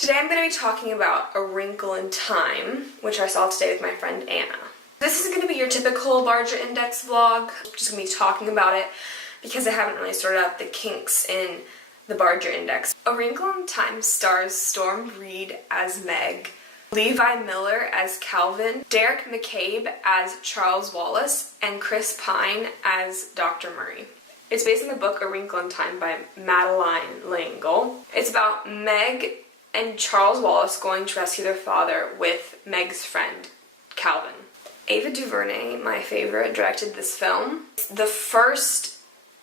Today I'm going to be talking about A Wrinkle in Time, which I saw today with my friend Anna. This isn't going to be your typical Barger Index vlog. I'm just going to be talking about it because I haven't really sorted out the kinks in the Barger Index. A Wrinkle in Time stars Storm Reid as Meg, Levi Miller as Calvin, Derek McCabe as Charles Wallace, and Chris Pine as Dr. Murry. It's based on the book A Wrinkle in Time by Madeline L'Engle. It's about Meg and Charles Wallace going to rescue their father with Meg's friend, Calvin. Ava DuVernay, my favorite, directed this film. The first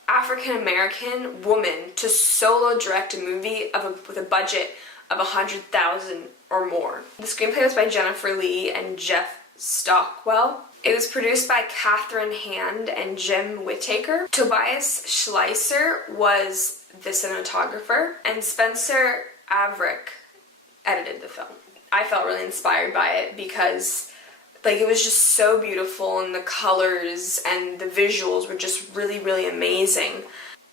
African-American woman to solo direct a movie with a budget of $100,000 or more. The screenplay was by Jennifer Lee and Jeff Stockwell. It was produced by Catherine Hand and Jim Whittaker. Tobias Schleicher was the cinematographer, and Spencer Averick edited the film. I felt really inspired by it because it was just so beautiful, and the colors and the visuals were just really, really amazing.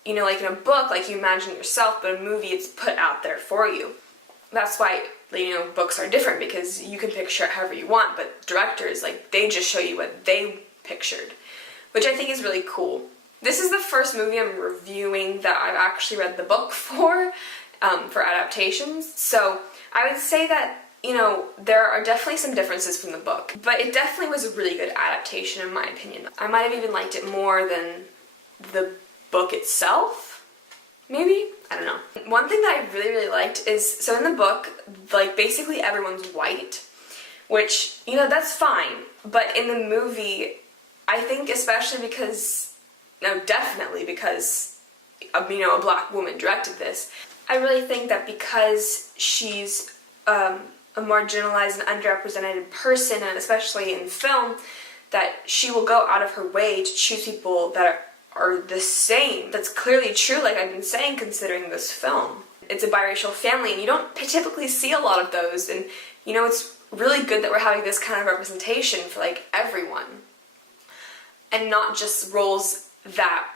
You know, like in a book, you imagine it yourself, but a movie, it's put out there for you. That's why, books are different, because you can picture it however you want, but directors, they just show you what they pictured, which I think is really cool. This is the first movie I'm reviewing that I've actually read the book for adaptations, so I would say that, there are definitely some differences from the book, but it definitely was a really good adaptation in my opinion. I might have even liked it more than the book itself, maybe? I don't know. One thing that I really, really liked is, so in the book, basically everyone's white, which, that's fine, but in the movie, I think especially because, definitely because, a black woman directed this, I really think that because she's a marginalized and underrepresented person, and especially in film, that she will go out of her way to choose people that are the same. That's clearly true, like I've been saying, considering this film. It's a biracial family, and you don't typically see a lot of those, and it's really good that we're having this kind of representation for everyone, and not just roles that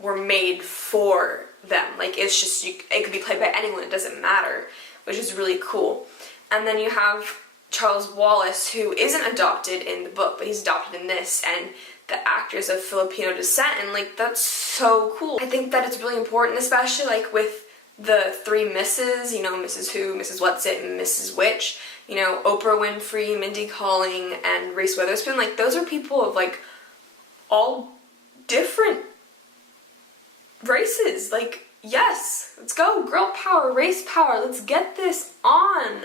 were made for them. It's just, it could be played by anyone, it doesn't matter, which is really cool. And then you have Charles Wallace, who isn't adopted in the book, but he's adopted in this, and the actor's of Filipino descent, and that's so cool. I think that it's really important, especially with the three Mrs., Mrs. Who, Mrs. What's-It, and Mrs. Which, Oprah Winfrey, Mindy Kaling, and Reese Witherspoon, those are people of all different races. Yes, let's go, girl power, race power, let's get this on.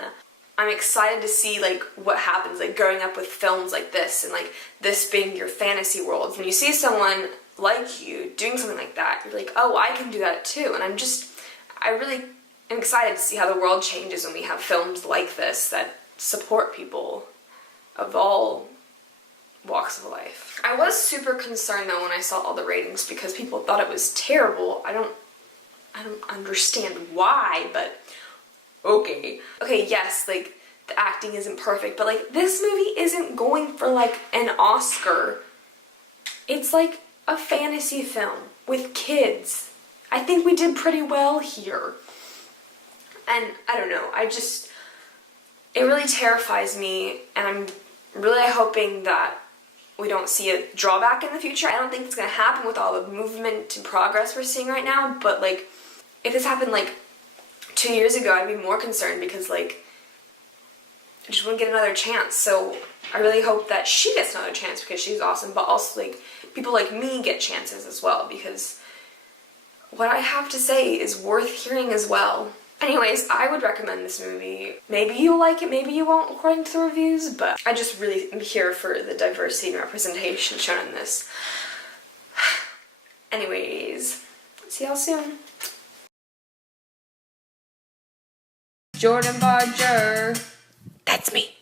I'm excited to see what happens growing up with films like this, and this being your fantasy world. When you see someone like you doing something like that, you're oh, I can do that too. And I really am excited to see how the world changes when we have films like this that support people of all walks of life. I was super concerned though when I saw all the ratings, because people thought it was terrible. I don't understand why, but okay, yes, the acting isn't perfect, but this movie isn't going for an Oscar. It's a fantasy film with kids. I think we did pretty well here. And I don't know, it really terrifies me, and I'm really hoping that we don't see a drawback in the future. I don't think it's gonna happen with all the movement and progress we're seeing right now, but if this happened 2 years ago, I'd be more concerned, because I just wouldn't get another chance. So I really hope that she gets another chance, because she's awesome, but also people like me get chances as well, because what I have to say is worth hearing as well. Anyways, I would recommend this movie. Maybe you'll like it, maybe you won't, according to the reviews, but I just really am here for the diversity and representation shown in this. Anyways, see y'all soon. Jordan Barger. That's me.